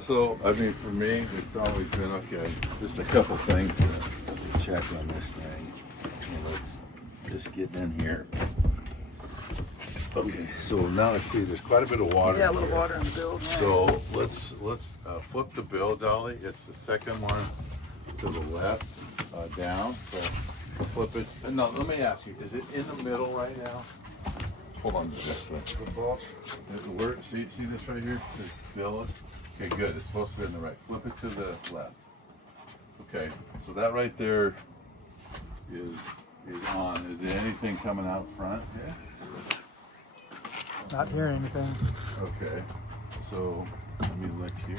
So, I mean, for me, it's always been okay. Just a couple things to check on this thing. Let's just get in here. Okay, so now I see there's quite a bit of water. Yeah, a little water in the bilge. So let's flip the bilge, Ollie. It's the second one to the left, down. So flip it. No, let me ask you: is it in the middle right now? Hold on to this thing. The boss. Where, see this right here? This bilge. Okay, good. It's supposed to be in the right. Flip it to the left. Okay, so that right there is on. Is there anything coming out front here? Not hearing anything. Okay, so let me look here.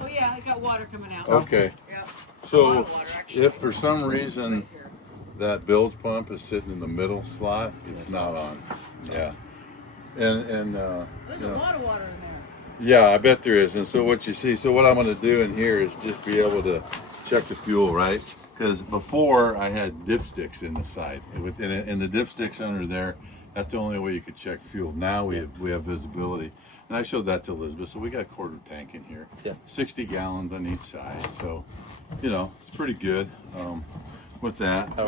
Oh yeah, I got water coming out. Okay, Yep. A so lot of water, actually. if for some reason Right here. that bilge pump is sitting in the middle slot, it's not on. Yeah, and There's you a know, lot of water in there. yeah, I bet there is. And so what you see, so what I'm going to do in here is just be able to check the fuel, right? Because before I had dipsticks in the side, and the dipsticks under there. That's the only way you could check fuel. Now we have visibility, and I showed that to Elizabeth. So we got a quarter tank in here, 60 gallons on each side. So, you know, it's pretty good with that. How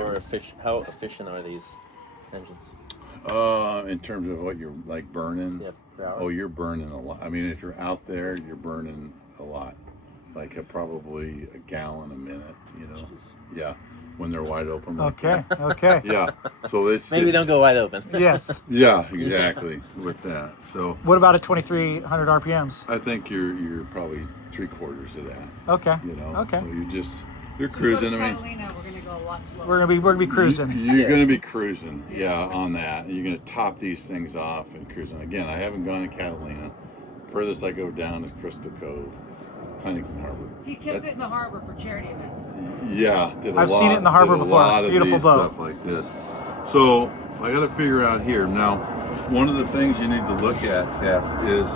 efficient are these engines? In terms of what you're like burning, Yep, per hour. oh, you're burning a lot. I mean, if you're out there, you're burning a lot, like probably a gallon a minute. You know, yeah, when they're wide open. Like Okay, that. okay. Yeah, so it's Maybe just, don't go wide open. Yes. Yeah, exactly with that. So What about at 2,300 RPMs? I think you're probably 3/4 of that. Okay. You know, Okay. so you're So cruising. we go I to mean, Catalina, we're gonna go a lot slower. We're gonna be cruising. you're going to be cruising, yeah, on that. You're going to top these things off and cruising. Again, I haven't gone to Catalina. Furthest I go down is Crystal Cove, Huntington Harbor. He kept it in the harbor for charity events. Yeah, I've seen it in the harbor did a before. lot of Beautiful these boat. stuff like this. So I got to figure out here now. One of the things you need to look at is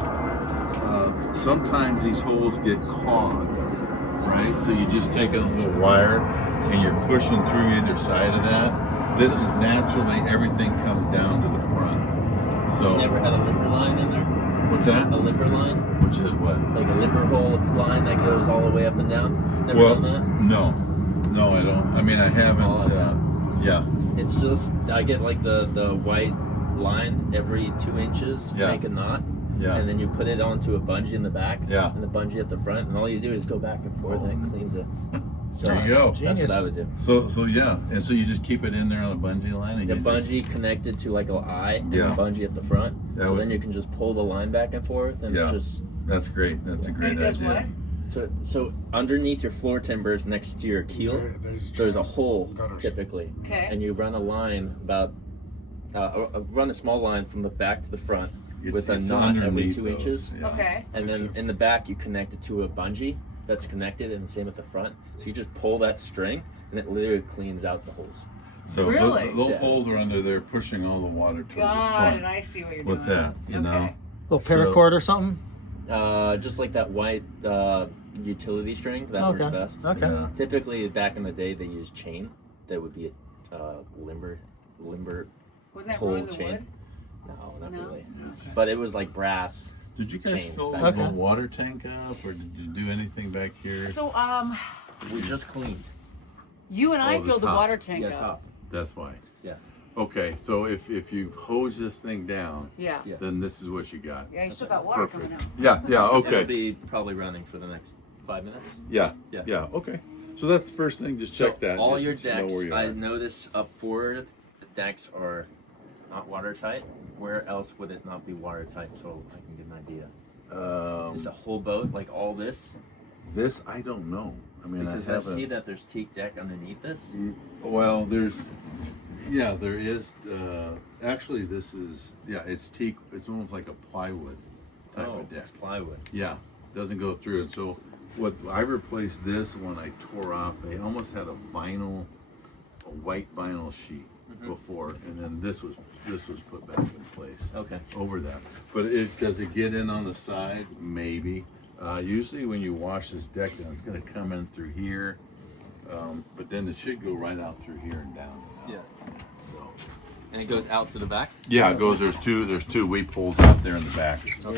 sometimes these holes get clogged, right? So you just take a little wire and you're pushing through either side of that. This is naturally everything comes down to the front. So Never had a limber line in there? what's that? A limber line? Which is what? Like a limber hole line that goes all the way up and down? Never Well, done that? no, I don't. I mean, I haven't. Yeah. It's just, I get like the white line every 2 inches, Yeah. make a knot. Yeah. And then you put it onto a bungee in the back. Yeah. And the bungee at the front. And all you do is go back and forth and it cleans it. So There you go. That's Genius. what I would do. So yeah, and so you just keep it in there on a bungee line. And The you just- bungee connected to like an eye and Yeah. a bungee at the front. That So would- then you can just pull the line back and forth and Yeah. just That's great. That's a great And it does idea. what? so underneath your floor timbers next to your keel, there's a hole Gutters. typically. Okay. And you run a line about run a small line from the back to the front with a It's knot every underneath 2 those, inches. yeah. Okay. And then in the back you connect it to a bungee that's connected, and same at the front. So you just pull that string and it literally cleans out the holes. So Really? those Yeah. holes are under there, pushing all the water towards the God, and front. I see what you're With doing. that, you okay. know. Little paracord or something. Just like that white utility string that works best. Okay. Yeah. Typically, back in the day, they used chain. That would be a limber Wouldn't that whole ruin the chain. wood? No, not No? really. Okay. But it was like brass. Did you guys Chain. fill Okay. the water tank up, or did you do anything back here? So, We just cleaned. you and I Oh, the filled the top. water tank Yeah, up. top. That's why. Yeah. Okay, so if you hose this thing down, Yeah. Yeah. then this is what you got. Yeah, you still got water Perfect. coming out. Yeah, It'll okay. be probably running for the next 5 minutes. Yeah, Yeah. yeah, okay. So that's the first thing, just check So that. all just your to know decks, where you I are. notice up forward, the decks are not watertight. Where else would it not be watertight? So I can get an idea. Is the whole boat like all this? This, I don't know. I mean, Because I I haven't. see that there's teak deck underneath this. Well, there is. Actually, this is, it's teak. It's almost like a plywood type Oh, of deck. it's plywood. Yeah, doesn't go through. And so, what I replaced this when I tore off, they almost had a white vinyl sheet before, and then this was put back in place. Okay. Over that. But does it get in on the sides? Maybe. Usually when you wash this deck down, it's going to come in through here, but then it should go right out through here and down. Yeah. So, And it goes out to the back? Yeah, it goes. There's two weep holes out there in the back Yeah,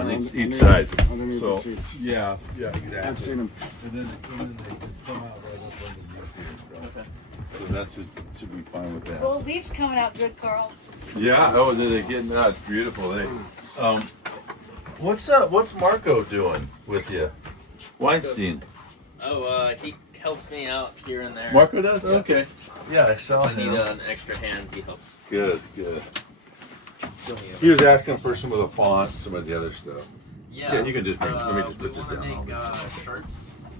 on underneath- each side. underneath So the seats. yeah, exactly. I've seen them. And then they just come out right up underneath here. Okay. So that should be fine with that. Gold leaf's coming out good, Carl. Yeah. Oh, they're getting out. It's beautiful. What's Marco doing with you? Weinstein. Oh, he helps me out here and there. Marco does? Yeah. Okay. Yeah, I saw If I need him. an extra hand, he helps. Good. He was asking for some of the font, some of the other stuff. Yeah, you can just bring, let me just put this we wanna down. make shirts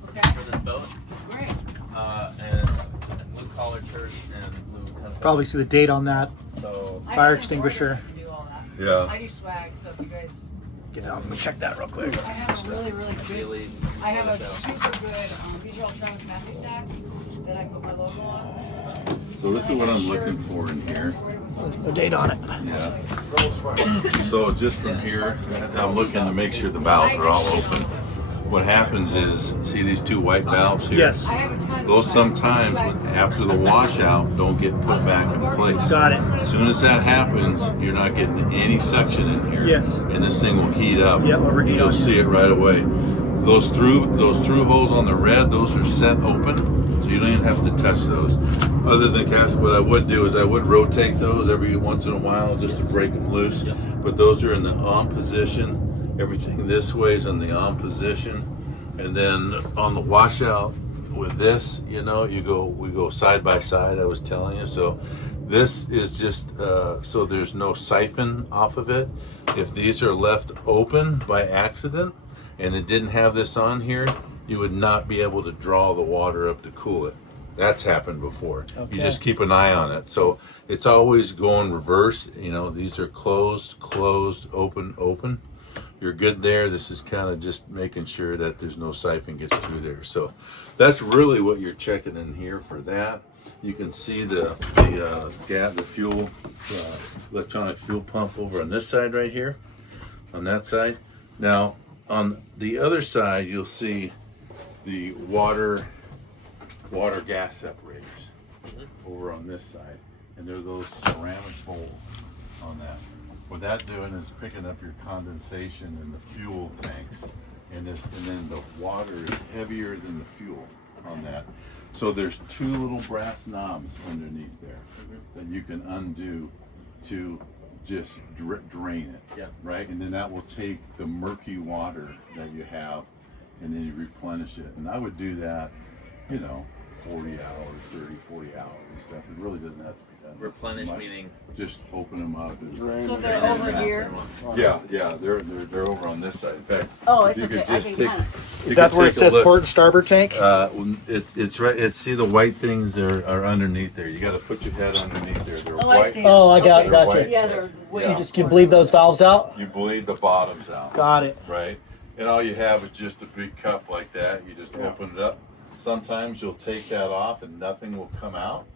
Okay, for this boat. great. And it's a blue collared shirt and blue custom. Probably see the date on that. So I Fire have an extinguisher. embroiderer that can do all that. Yeah. I do swag, so if you guys, Get out. Let me check that real quick. I have a really, really good, really, I have a super good, these are all Travis Matthews hats that I put my logo on. So this is what I'm looking for in here. The date on it. Yeah. So just from here, I'm looking to make sure the valves are all open. What happens is, see these two white valves here? Yes. I have a ton of Those swag. sometimes, after the washout, don't get put back in place. Got it. As soon as that happens, you're not getting any suction in here. Yes. And this thing will heat up. Yep, overheat You'll on you. see it right away. Those through holes on the red, those are set open, so you don't even have to touch those. Other than what I would do is I would rotate those every once in a while just to break them loose. Yep. But those are in the on position. Everything this way is in the on position. And then on the washout with this, we go side by side, I was telling you. So this is just, so there's no siphon off of it. If these are left open by accident and it didn't have this on here, you would not be able to draw the water up to cool it. That's happened before. Okay. You just keep an eye on it. So it's always going reverse. These are closed, open, open. You're good there. This is kind of just making sure that there's no siphon gets through there. So that's really what you're checking in here for that. You can see the fuel, electronic fuel pump over on this side right here, on that side. Now on the other side, you'll see the water gas separators over on this side, and there are those ceramic bowls on that. What that's doing is picking up your condensation in the fuel tanks, and then the water is heavier than the fuel on that. So there's two little brass knobs underneath there that you can undo to just drain it. Yeah. Right, and then that will take the murky water that you have, and then you replenish it. And I would do that, 40 hours, 30, 40 hours and stuff. It really doesn't have to be done. Replenish much. meaning? Just open them up. And Drain. So it. they're Drain it over out here. and yeah, they're over on this side. In fact, Oh, if it's you okay. could I just can take- kind you Is that could where it take a says look. port and starboard tank? It's right. See the white things are underneath there. You got to put your head underneath there. They're Oh, white. I see. Oh, I got Okay. gotcha. White. Yeah, they're way So you off. just can bleed those valves out? You bleed the bottoms out. Got it. Right? And all you have is just a big cup like that. You just open it up. Sometimes you'll take that off and nothing will come out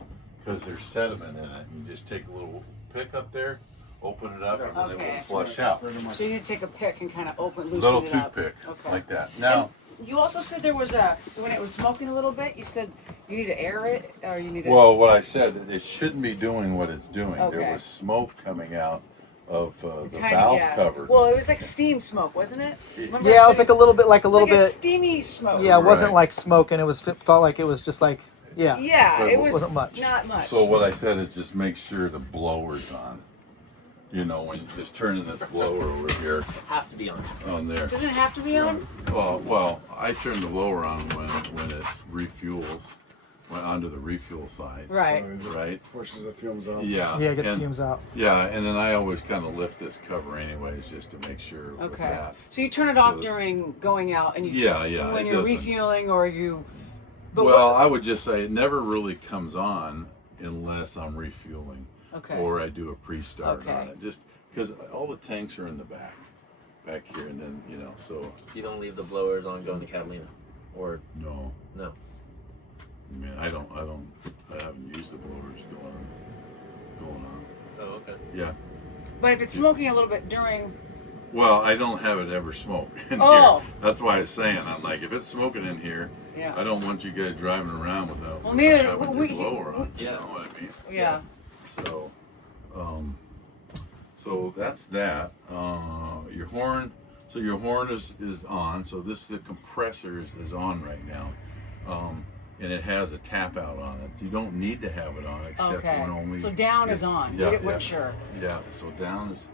because there's sediment in it. You just take a little pick up there, open it up, and then it Okay. will flush out. Pretty much. So you need to take a pick and kind of loosen Little it up. toothpick, Okay. like that. Now, And you also said there was when it was smoking a little bit, you said you need to air it or you need to. well, what I said, it shouldn't be doing what it's doing. Okay. There was smoke coming out of the tiny, valve yeah. cover. Well, it was like steam smoke, wasn't it? Remember Yeah, I it was said- like a little bit, like a bit. steamy smoke. Yeah, it wasn't Right. like smoking. It felt like it was just like, yeah. Yeah, But it it was wasn't much. Not much. So what I said is just make sure the blower's on. When you're just turning this blower over here Have to be on. on there. Doesn't it have to be on? Well, I turn the blower on when it refuels, onto the refuel side. Right. So it just Right. pushes the fumes out. Yeah. Yeah, get the and- fumes out. Yeah, and then I always kind of lift this cover anyways, just to make sure with Okay. that. So you turn it off So- during going out, and you Yeah, yeah, when it you're doesn't- refueling or you. But Well, what- I would just say it never really comes on unless I'm refueling Okay. or I do a pre-start Okay. on it. Just because all the tanks are in the back here, and then so You don't leave the blowers on going to Catalina, or no. no. I mean, I haven't used the blowers going on. Oh, okay. Yeah. But if it's smoking a little bit during. Well, I don't have it ever smoke in Oh. here. That's why I was saying, I'm like, if it's smoking in here, Yeah. I don't want you guys driving around without Well, neither- having we- your blower on. yeah. You know what I mean? Yeah. So, So that's that. Your horn. So your horn is on. So this the compressor is on right now, and it has a tap out on it. You don't need to have it on except Okay. when only. So down is on. Yeah, We yeah. weren't sure. Yeah. So down is.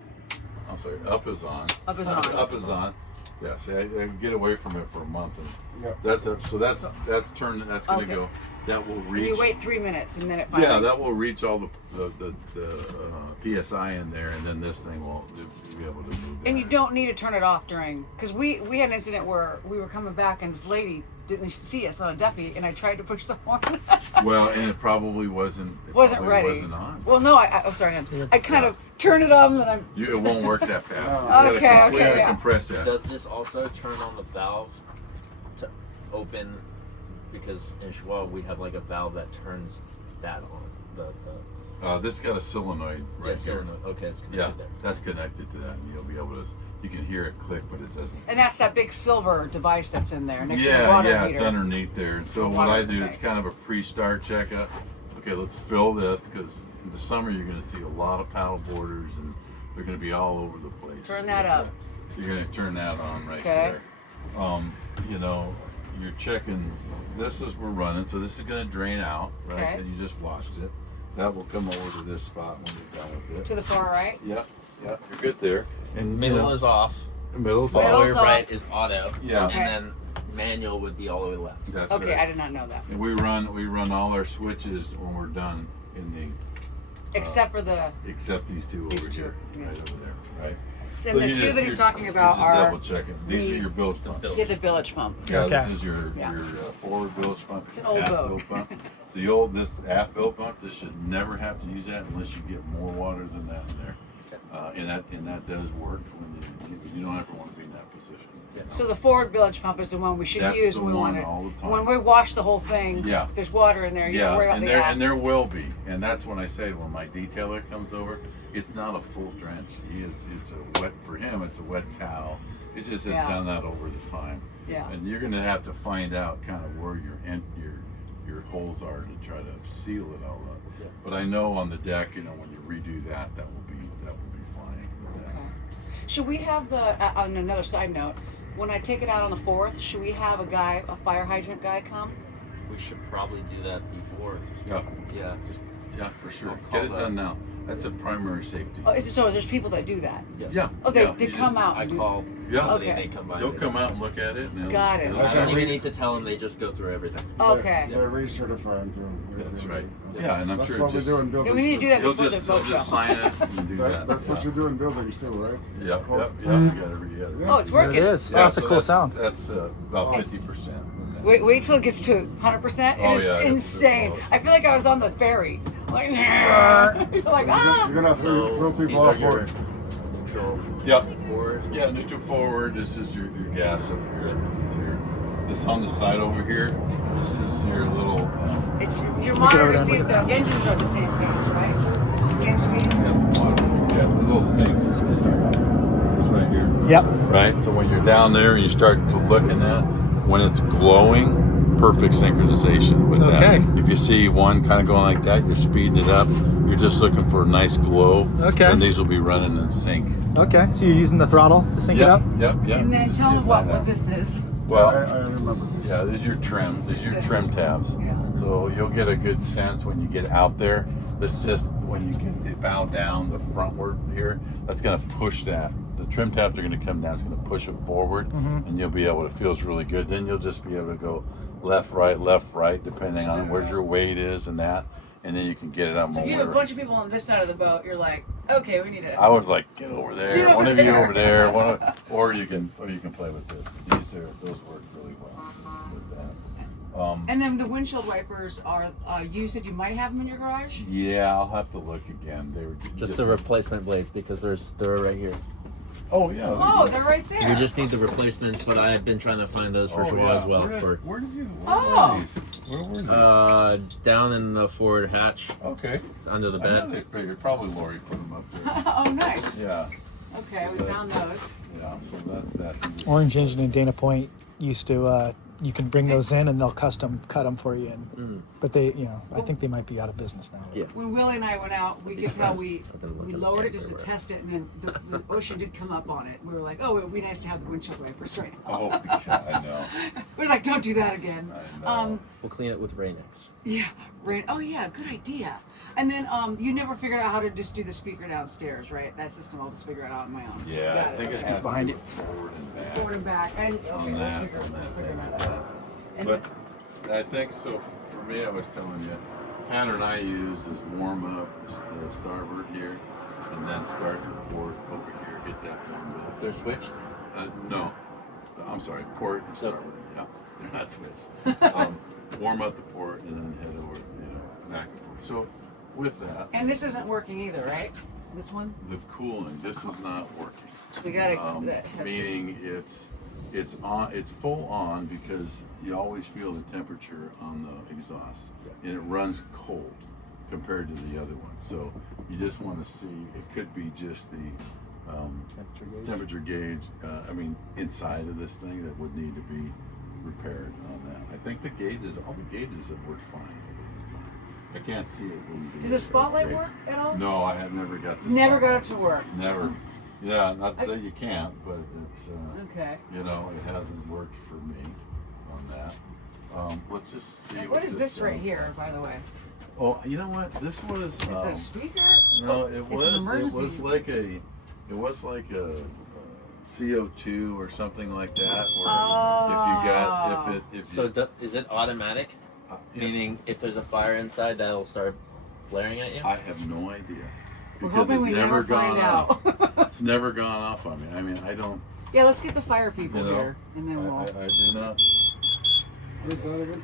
I'm sorry. Up is on. Up is on. Up is on. Yeah. See, I get away from it for a month, and Yeah. that's up. So that's turned. That's gonna Okay. go. That will And reach. you wait 3 minutes and then it finally. Yeah, that will reach all the PSI in there, and then this thing will be able to move. And that. you don't need to turn it off during, because we had an incident where we were coming back and this lady didn't see us on a duffy, and I tried to push the horn. Well, and it probably wasn't. It Wasn't probably ready. Wasn't on. Well, no, oh sorry, hon. I kind of turned it on and I'm. It won't work that fast. No. It's gotta Okay, it's okay, gotta yeah. compress that. Does this also turn on the valve to open? Because in Schwab we have like a valve that turns that on. This got a solenoid right Yes, here. okay, it's connected Yeah, there. that's connected to that, and you'll be able to. You can hear it click, but it doesn't. And that's that big silver device that's in there next to the Yeah, water yeah, heater. it's underneath there. And so The what I water do is tank. kind of a pre-start checkup. Okay, let's fill this because in the summer you're going to see a lot of paddle boarders and they're going to be all over the place. Turn that up. So you're going to turn that on right Okay. there. You know, you're checking. This is we're running, so this is going to drain out, right? Okay. And you just washed it. That will come over to this spot when you're done with it. To the far right. Yep, yep, you're good there. And Middle is off. middle's Middle's all All the way off. right is auto. Yeah. Okay. And then manual would be all the way left. That's Okay, right. I did not know that. And we run all our switches when we're done in the Except for the, except these two These over two, here, yeah. right over there, right? and the you two just- that he's you're- talking you're about just are double checking. These the- are your bilge pumps. bilge. yeah, the bilge pump. Yeah, this Okay. is your Yeah. forward bilge pump. It's an old aft boat. bilge pump. The old this aft bilge pump. This should never have to use that unless you get more water than that in there. And that does work when you don't ever want to be in that position. So the forward bilge pump is the one we should That's use the when we one want all the to. time. When we wash the whole thing, Yeah. if there's water in there, you don't Yeah, worry about and the there aft. and there will be, and that's when I say when my detailer comes over, it's not a full drench. It's a wet for him. It's a wet towel. It just has Yeah. done that over the time. Yeah. And you're going to have to find out kind of where your holes are to try to seal it all up. Yeah. But I know on the deck, you know, when you redo that, that will be fine. With that. Okay. Should we have on another side note, when I take it out on the 4th, should we have a fire hydrant guy come? We should probably do that before. Yeah, Yeah, just yeah, for sure. I'll call Get it that. done now. That's a primary safety. Oh, is it so? There's people that do that. yes. Yeah. Oh, they yeah, they you come just- out. I and do- call Yeah. somebody Okay. and they come by. They'll come out and look at it. And Got it. I don't Okay. even need to tell them. They just go through everything. Okay. They're recertifying too. That's right. Yeah, and I'm That's sure what just we do in buildings. Yeah, we need to do that he'll before just the boat show. sign it and do that. That's what yeah. you do in buildings too, right? Yep, Cool. yep, yep. You gotta read it. Yeah. Oh, it's There it working. is. Yeah, Oh, that's a so cool sound. That's about 50%. Wait till it gets to 100%. Oh, It's yeah, it's insane. close. I feel like I was on the ferry. Like, you're like, ah. You're gonna throw So these people are off your board. neutral Yep. forward. Yeah, neutral forward. This is your gas up here. This on the side over here. This is your little. It's your Look monitor over to there, see if look the at that. engines are at the same pace, right? Same speed. That's a lot. Yeah, the little sinks. It's right here. Yep. Right? So when you're down there and you start to looking at when it's glowing, perfect synchronization with Okay. that. If you see one kind of going like that, you're speeding it up. You're just looking for a nice glow. Okay. And these will be running in sync. Okay. So you're using the throttle to sync it up? Yep, yep. And then You tell see them it what by now. this is. Well, I remember. yeah, these are your trim. These are your trim tabs. Yeah. So you'll get a good sense when you get out there. It's just when you get the bow down, the frontward here, that's going to push that. The trim tabs are going to come down. It's going to push it forward, and you'll be able to. It feels really good. Then you'll just be able to go left, right, depending on where your weight is and that. And then you can get it up So more. if you have a bunch of people on this side of the boat, you're like, okay, we need to. I was like, get over there. Get over one of you there. over there. Or you can play with this. Those work really well with that. And then the windshield wipers are. You said you might have them in your garage. Yeah, I'll have to look again. They were Just the replacement blades because they're right here. Oh yeah. Oh, they're right there. You just need the replacements, but I've been trying to find those for Oh, Schwa yeah. as well. Where did you? Oh. Where were these? Down in the forward hatch Okay. under the I know bed. they figured probably Lori put them up there. Oh, nice. Yeah. Okay, we found those. Yeah. So that's that. Orange Engine in Dana Point used to you can bring those in and they'll custom cut them for you. And but they, I think they might be out of business now. Yeah. When Willie and I went out, we could tell we I've been looking lowered it at just to everywhere. test it, and then the ocean did come up on it. We were like, oh, it would be nice to have the windshield wipers right now. Oh, yeah, I know. We were like, don't do that again. I know. We'll clean it with Rain-X. Yeah, right. Oh yeah, good idea. And then you never figured out how to just do the speaker downstairs, right? That system I'll just figure it out on my own. Yeah, Got I think it Okay. has behind to you. do forward and back. Forward and back. And okay, On we'll that, figure on that figure thing. that out. And But I think so. For me, I was telling you, pattern I use is warm up the starboard here, and then start the port over here. Get that warmed up. They're switched. No, I'm sorry. Port and starboard. Yeah, they're not switched. Warm up the port and then head over. Back and forth. So with that, and this isn't working either, right? This one. the cooling. This is not working. So we got to. That has to. Meaning it's on, it's full on because you always feel the temperature on the exhaust, and it runs cold compared to the other one. So you just want to see. It could be just the temperature gauge. I mean, inside of this thing that would need to be repaired on that. I think the gauges, all the gauges have worked fine over the time. I can't see it. Does the spotlight work at all? No, I have never got this. Never got it to work. Never. Yeah, not to say you can't, but it's Okay. it hasn't worked for me on that. Let's just see. What is this right sounds here, like. by the way? Oh, you know what? This was. Is it a speaker? No, Oh, it it's was. an It emergency. was like a. It was like a CO2 or something like that. Where if you So is it automatic? yeah. Meaning, if there's a fire inside, that'll start blaring at you? I have no idea. We're Because hoping it's we never never find gone out. off. It's never gone off on me. I mean, I don't. Yeah, let's get the fire people You know, here, and then we'll. I do not. What is that again?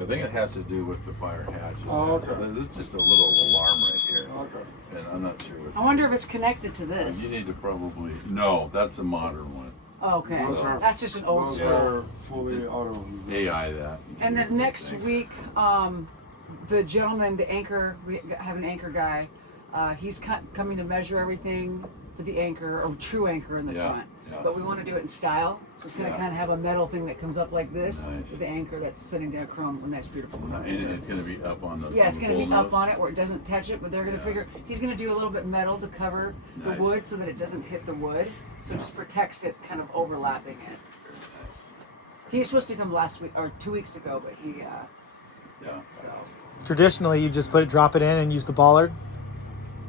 I think it has to do with the fire hatch. Oh, okay. This is just a little alarm right here, Okay. and I'm not sure what. I wonder if it's connected to You this. need to probably. No, that's a modern one. Oh, okay, Those are- that's just an old Those school. are fully Just auto. AI that. see And what then you next think. week, the gentleman, the anchor, we have an anchor guy. He's coming to measure everything with the anchor, or true anchor in the Yeah, front. yeah. But we want to do it in style, so it's going to Yeah. kind of have a metal thing that comes up like this Nice. with the anchor that's sitting down chrome, and that's beautiful. And it's going to be up on the. Yeah, it's on the going to be bull up nose. on it where it doesn't touch it, but they're going to Yeah. figure he's going to do a little bit metal to cover the Nice. wood so that it doesn't hit the wood, so it just protects it, kind of overlapping it. Very nice. He was supposed to come last week or 2 weeks ago, but he Yeah. so Traditionally, you just drop it in and use the bollard.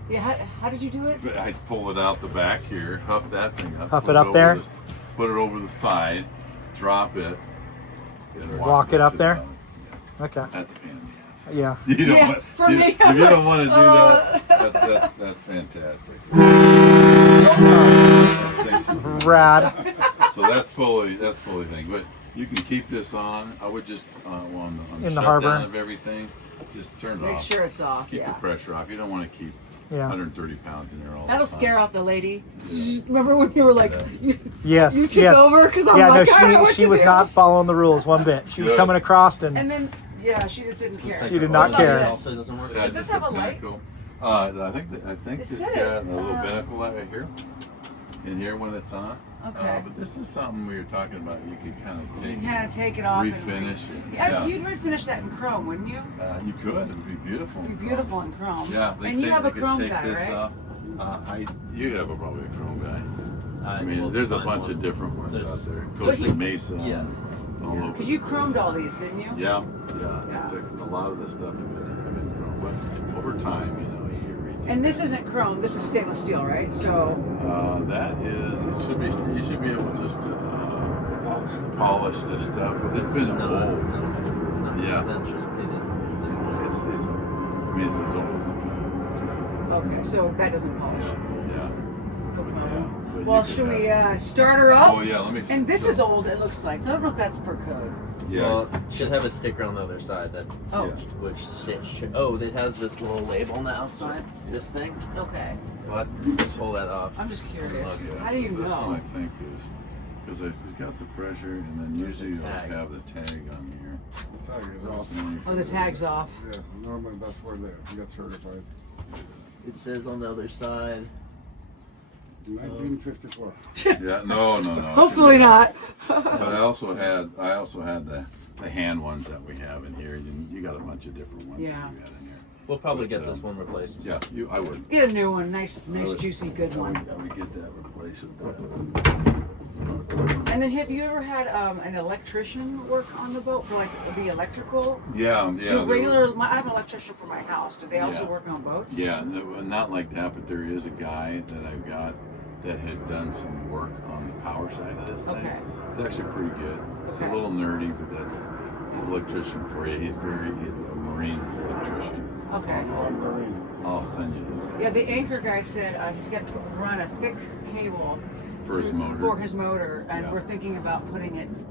yeah. How did you do it? But I pull it out the back here, huff that thing up. Huff put it up over there? Put it over the side, drop it, and Walk it up to there? the- Okay. That's a pain in the ass. Yeah. You don't Yeah, want, for you- me. If you don't want to do that's fantastic. Rad. So that's fully thing. But you can keep this on. I would just on In the shutdown harbor. of everything, just turn it Make off. sure it's off. Keep Yeah. the pressure off. You don't want to keep Yeah. 130 pounds in there all That'll the time. scare off the lady. Remember when you were like, Yeah. Yes. You took yes. over? 'Cause I'm yeah, like, I don't know no, what she to was do. not following the rules one bit. She was Good. coming across and and then yeah, she just didn't care. She did not What about care. this? Also doesn't work. Yeah, Does this just have the a light? pinnacle. I think It this said got it. a little binnacle light right here. In here when it's on. Okay. But this is something we were talking about. You could kind of You take kind of take it off. refinish it. Yeah, you'd refinish that in chrome, wouldn't you? You could. It would be beautiful. It'd be beautiful in chrome. Yeah. And you have a could chrome take guy, this right? off. You have probably a chrome guy. I mean, will there's a find bunch one. of different ones There's- out there. Costa Mesa. Yeah. All over. Because you chromed all these, didn't you? Yeah. Yeah. It's like a lot of the stuff have been chrome, but over time, you redo And this isn't chrome. This is stainless steel, right? So that is, it should be, you should be able just to polish this stuff, but it's been No, old. no, Yeah. That's just pitted. I mean, it's as old as it comes. okay, so that doesn't polish. Yeah. No problem. Yeah, but Well, you could should we have- start her up? Oh, yeah, let me see. And this So- is old. It looks like. So I don't know if that's per code. Yeah. Well, it should have a sticker on the other side that Oh. Yeah. which oh, it has this little label on the outside. This thing. Okay. What? Just pull that off. I'm just curious. Yeah, How do you this know? one I think is, because it's got the pressure, and then usually you'll Tag. have the tag on here. The tag is off. Oh, the tag's off. Yeah, normally that's where they get certified. It says on the other side. 1954. Yeah, no. Hopefully not. But I also had the hand ones that we have in here. You got a bunch of different ones Yeah. that you got in here. We'll probably But, get this one replaced. Yeah, I would. Get a new one, nice, would- juicy, good one. I would get that replaced with that. And then, have you ever had an electrician work on the boat for like the electrical? Yeah. Do they were- regular? I have an electrician for my house. Do they also Yeah. work on boats? Yeah, not like that, but there is a guy that I've got that had done some work on the power side of this thing. Okay. It's actually pretty good. It's a Okay. little nerdy, but it's an electrician for you. He's a marine electrician. Okay. I'll send you this Yeah, the anchor guy said he's got to run a thick cable for his motor. For his motor, and Yeah. we're thinking about putting it in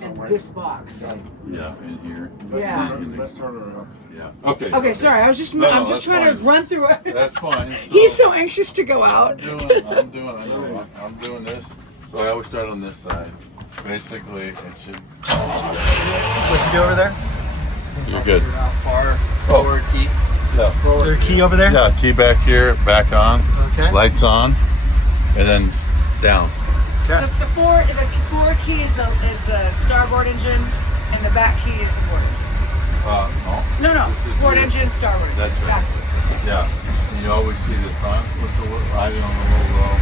Somewhere. this box. Yeah, in here. Yeah. He's gonna- Let's turn it up. Yeah. Okay. Okay, sorry. I'm just that's trying to fine. run through it. That's fine. He's so anxious to go out. I'm doing this. So I always start on this side. Basically, it should. What you do over there? You're good. How far forward key? Yeah. Is there a key over there? Yeah. Key back here, back on. Okay. Lights on, and then down. Okay. The forward key is the starboard engine, and the back key is the port. No. No, This is port your- engine, starboard. That's right. Backwards. Yeah. And you always see this on with the riding on the little row.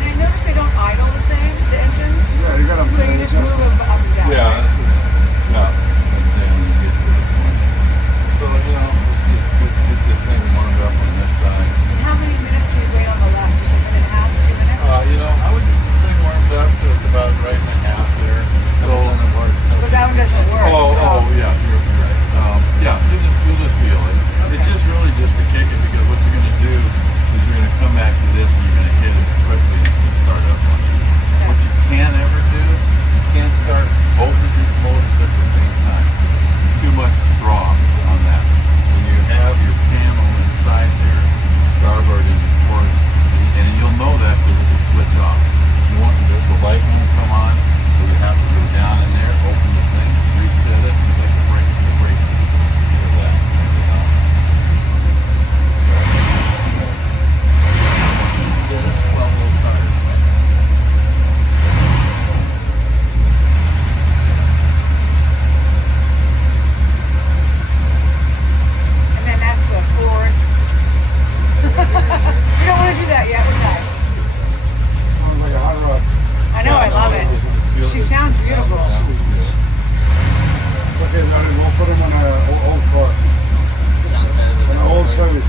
And I notice they don't idle the same, the engines. Yeah, you gotta So you just move them up and down. Yeah. That's it. When you get to this point. So let's get this thing warmed up on this side. And how many minutes do you wait on the left? Just a minute and a half, 2 minutes? I would get this thing warmed up to about right in the half there. But that one doesn't work. so. Yeah, you're right. Yeah, you'll just feel it. It's just really just to kick it because what you're going to do is you're going to come back to this and you're going to hit it quickly and start up on it. What you can't ever do, you can't start both of these motors at the same time. Too much draw on that. When you have your panel inside there, starboard and port, and you'll know that because it will switch off. You want the light won't come on, so you have to go down in there, open the thing, reset it, it's like the brake. Look at that. Yeah, that's 12 little tires, right? And then that's the forward. We don't want to do that yet, okay? Sounds like a hot rod. I know, I love it. She sounds beautiful. It's okay, Johnny, we'll put him on an old car. Sounds better than An old Chevy.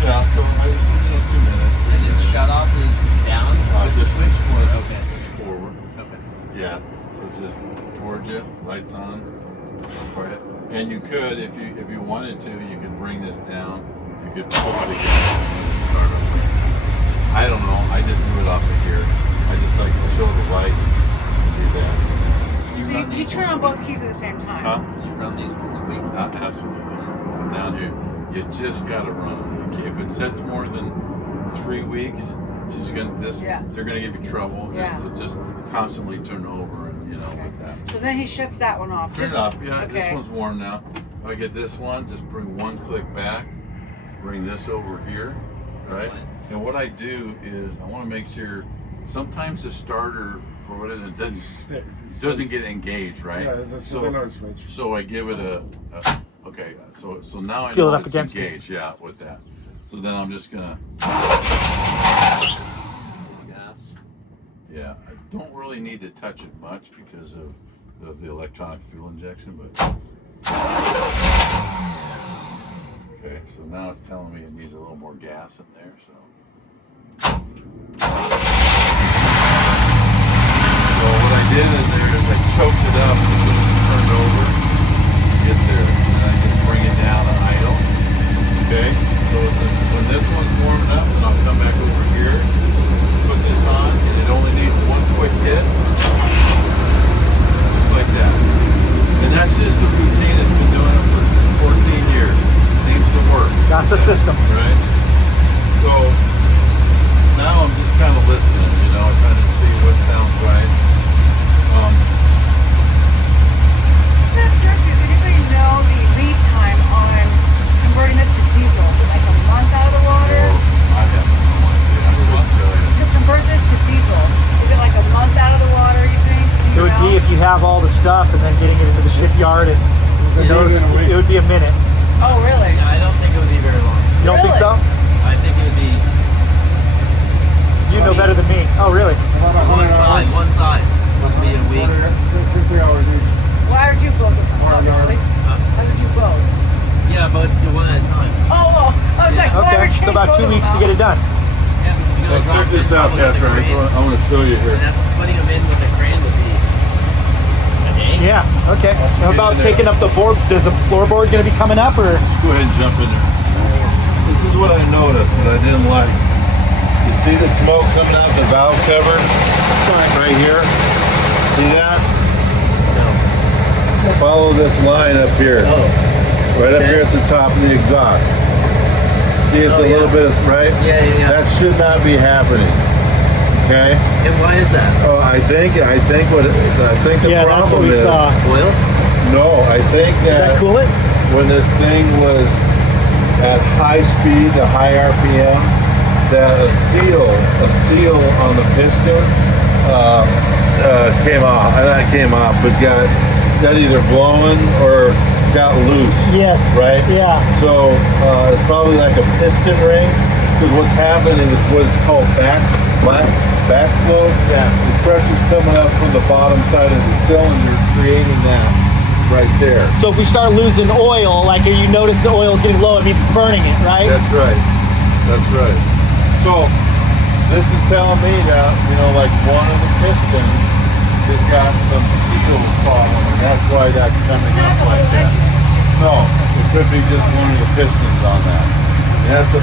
Yeah, so 2 minutes. And its shut off is down? Just lean forward. Okay. Forward. Okay. Yeah, so it's just towards you, lights on, quiet. And you could, if you wanted to, you could bring this down. You could pull it again and start up. I don't know. I just do it off of here. I just like to show the lights and do that. So you turn on both keys at the same time. Huh? Do you run these once a week? Absolutely. Come down here. You just got to run them. If it sets more than 3 weeks, they're gonna give you trouble. Just constantly turn over and with that. So then he shuts that one off. Turn it off. Yeah, okay. this one's warm now. If I get this one, just bring one click back. Bring this over here, right? And what I do is I want to make sure. Sometimes the starter, for what it doesn't get engaged, right? Yeah, it's a solenoid switch. So I give it okay. So now I Feel know it up it's against it. engaged. Yeah, with that. So then I'm just gonna. Gas. Yeah, I don't really need to touch it much because of the electronic fuel injection, but. Okay, so now it's telling me it needs a little more gas in there, so. So what I did in there is I choked it up and it turned over, get there, and then I just bring it down to idle. Okay, so when this one's warmed up, then I'll come back over here, put this on, and it only needs one quick hit, just like that. And that's just the routine that's been doing it for 14 years. Seems to work. Got the system. Right? So now I'm just kind of listening, trying to see what sounds right. Just out of curiosity, does anybody know the lead time on converting this to diesel? Is it like a month out of the water? shipyard, and They're doing it in a week. it would be a minute. Oh, really? I don't think it would be very long. You don't think so? I think it would be You know better than me. Oh, really? About 100 hours. one side would be a week. 50 hours each. Well, how did you build it? Obviously. How did you build? Yeah, but do one at a time. Oh, I was like, why Okay, would you so about build 2 weeks to get it done. Yeah, because you Well, gotta check drop this out, with the Catherine. crane, I want to show you here. and that's putting them in with the crane would be a day. Yeah. Okay. How about in there. taking up the board? Does the floorboard going to be coming up, or? Let's go ahead and jump in there. This is what I noticed that I didn't like. You see the smoke coming out of the valve cover? Right here? See that? Follow this line up here. Right up here at the top of the exhaust. See, it's a little bit of, right? Yeah. That should not be happening. Okay? And why is that? I think the Yeah, problem that's what we is saw. Oil? no, I think Does that cool it? when this thing was at high speed, the high RPM, that a seal on the piston came off, and that came off, but got either blown or got loose. Yes. Right? Yeah. So it's probably like a piston ring, because what's happening is what's called backflow. Yeah. The pressure's coming up from the bottom side of the cylinder, creating that right there. So if we start losing oil, like you notice the oil is getting low, it means it's burning it, right? That's right. That's right. So this is telling me that, like one of the pistons has got some seal problem, and that's why that's coming up like that. No, it could be just one of the pistons on that. And that's the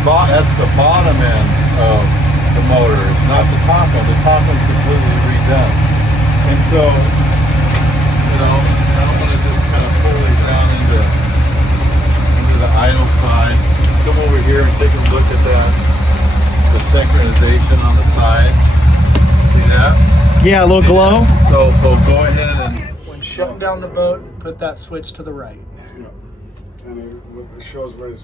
bottom end of the motor. It's not the top end. The top end's completely redone. And so, I'm going to just kind of pull these down into the idle side. Come over here and take a look at that. The synchronization on the side. See that? Yeah, a little glow. So go ahead and When shutting down the boat, put that switch to the right. Yeah. And it shows where it's,